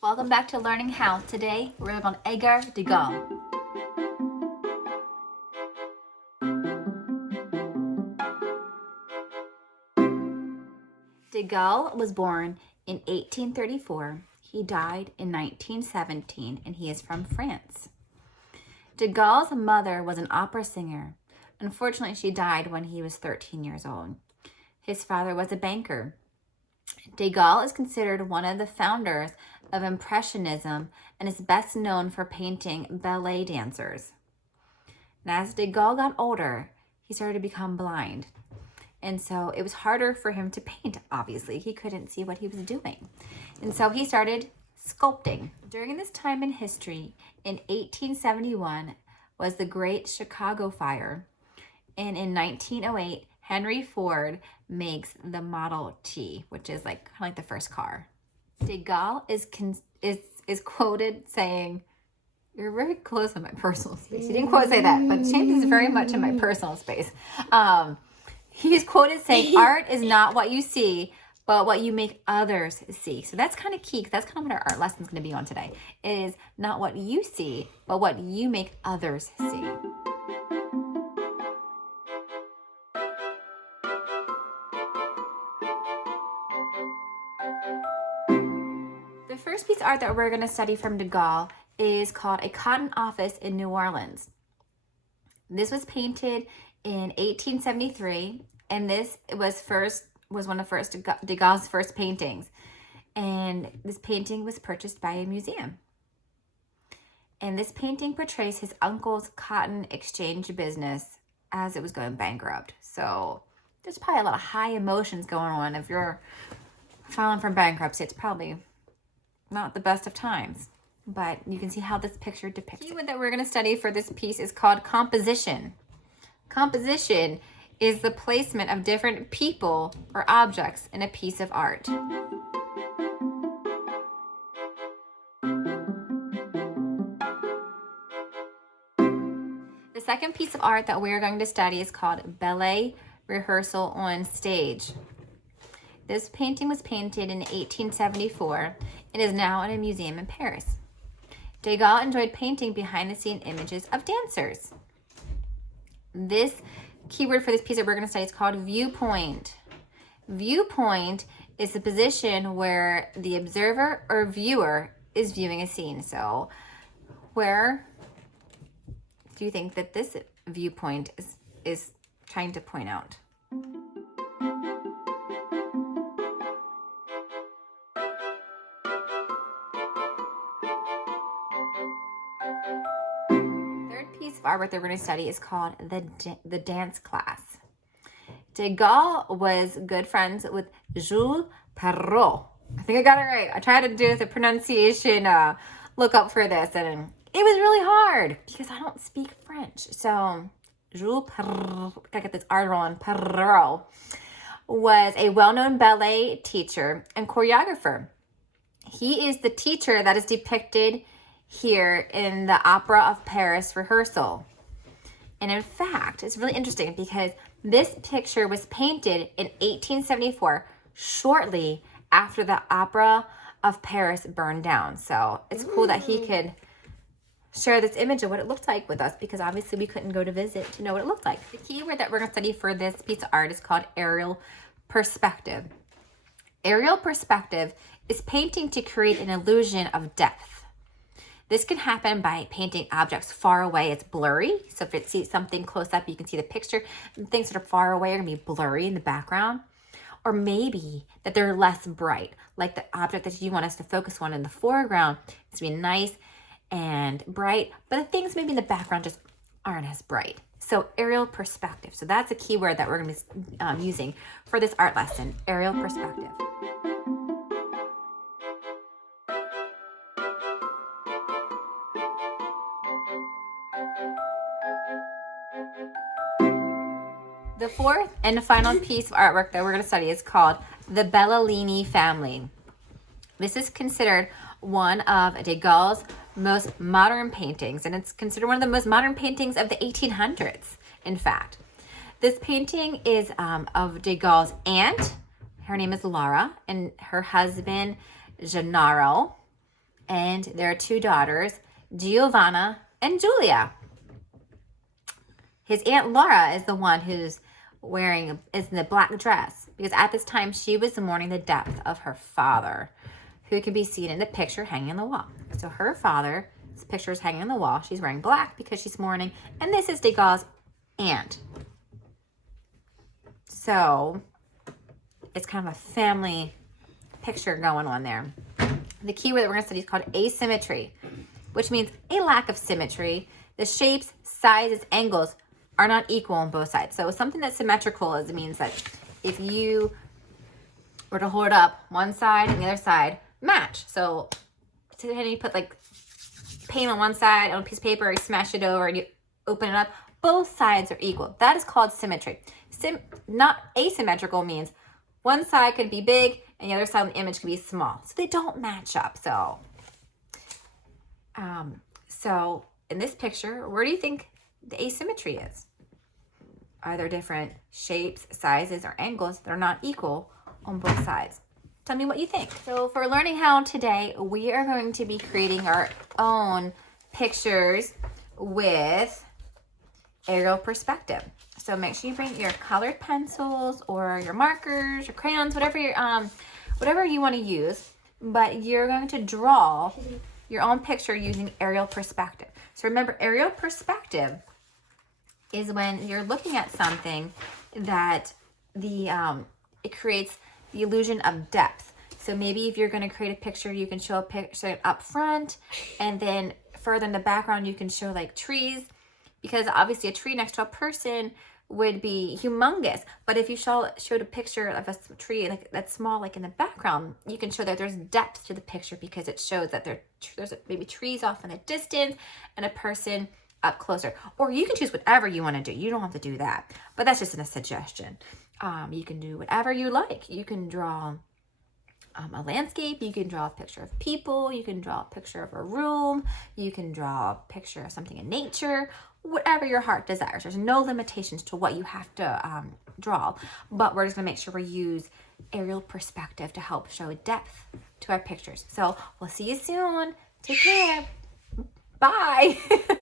Welcome back to Learning How. Today we're on Edgar Degas. Degas was born in 1834. He died in 1917 and he is from France. Degas' mother was an opera singer. Unfortunately, she died when he was 13 years old. His father was a banker. Degas is considered one of the founders of Impressionism and is best known for painting ballet dancers. And as Degas got older, he started to become blind. And so it was harder for him to paint, obviously. He couldn't see what he was doing. And so he started sculpting. During this time in history, in 1871, was the Great Chicago Fire. And in 1908, Henry Ford makes the Model T, which is kind of like the first car. Degas is quoted saying, "You're very close in my personal space." He didn't quote say that, but James is very much in my personal space. He's quoted saying, "Art is not what you see, but what you make others see." So that's kind of key, because that's kind of what our art lesson is going to be on today. It is not what you see, but what you make others see. The first piece of art that we're going to study from Degas is called A Cotton Office in New Orleans. This was painted in 1873, and this was one of Degas' first paintings. And this painting was purchased by a museum. And this painting portrays his uncle's cotton exchange business as it was going bankrupt. So there's probably a lot of high emotions going on. If you're filing for bankruptcy, it's probably not the best of times, but you can see how this picture depicts it. The keyword that we're going to study for this piece is called composition. Composition is the placement of different people or objects in a piece of art. The second piece of art that we're going to study is called Ballet Rehearsal on Stage. This painting was painted in 1874 and is now in a museum in Paris. Degas enjoyed painting behind-the-scene images of dancers. This keyword for this piece that we're going to study is called viewpoint. Viewpoint is the position where the observer or viewer is viewing a scene. So where do you think that this viewpoint is trying to point out? Piece of artwork that we're going to study is called the dance class. Degas was good friends with Jules Perrault. I think I got it right. I tried to do the pronunciation look up for this, and it was really hard because I don't speak French. So Jules Perrault, gotta get this R on, Perrault, was a well-known ballet teacher and choreographer. He is the teacher that is depicted here in the Opera of Paris rehearsal. And in fact, it's really interesting because this picture was painted in 1874, shortly after the Opera of Paris burned down. So it's cool that he could share this image of what it looked like with us, because obviously we couldn't go to visit to know what it looked like. The keyword that we're going to study for this piece of art is called aerial perspective. Aerial perspective is painting to create an illusion of depth. This can happen by painting objects far away. It's blurry. So if you see something close up, you can see the picture. And things that are far away are going to be blurry in the background. Or maybe that they're less bright, like the object that you want us to focus on in the foreground. It's going to be nice and bright, but the things maybe in the background just aren't as bright. So aerial perspective. So that's a keyword that we're going to be using for this art lesson, aerial perspective. The fourth and final piece of artwork that we're going to study is called the Bellini family. This is considered one of Degas' most modern paintings, and it's considered one of the most modern paintings of the 1800s, in fact. This painting is of Degas' aunt. Her name is Laura, and her husband, Gennaro. and their 2 daughters, Giovanna and Julia. His Aunt Laura is the one who's is in the black dress, because at this time she was mourning the death of her father, who can be seen in the picture hanging on the wall. So her father's picture is hanging on the wall. She's wearing black because she's mourning, and this is Degas' aunt. So it's kind of a family picture going on there. The key word that we're going to study is called asymmetry, which means a lack of symmetry. The shapes, sizes, angles are not equal on both sides. So something that's symmetrical it means that if you were to hold it up, one side and the other side match. So you put like paint on one side on a piece of paper, you smash it over and you open it up, both sides are equal. That is called symmetry. Not asymmetrical means one side could be big and the other side of the image could be small. So they don't match up. So in this picture, where do you think the asymmetry is? Are there different shapes, sizes, or angles that are not equal on both sides? Tell me what you think. So for Learning How today, we are going to be creating our own pictures with aerial perspective. So make sure you bring your colored pencils or your markers, your crayons, whatever you want to use. But you're going to draw your own picture using aerial perspective. So remember, aerial perspective is when you're looking at something that it creates the illusion of depth. So maybe if you're going to create a picture, you can show a picture up front, and then further in the background you can show like trees, because obviously a tree next to a person would be humongous. But if you showed a picture of a tree like that's small, like in the background, you can show that there's depth to the picture, because it shows that there's maybe trees off in the distance and a person up closer. Or you can choose whatever you want to do. You don't have to do that, but that's just a suggestion. You can do whatever you like. You can draw a landscape, you can draw a picture of people, you can draw a picture of a room, you can draw a picture of something in nature, whatever your heart desires. There's no limitations to what you have to draw, but we're just gonna make sure we use aerial perspective to help show depth to our pictures. So we'll see you soon. Take care. Bye.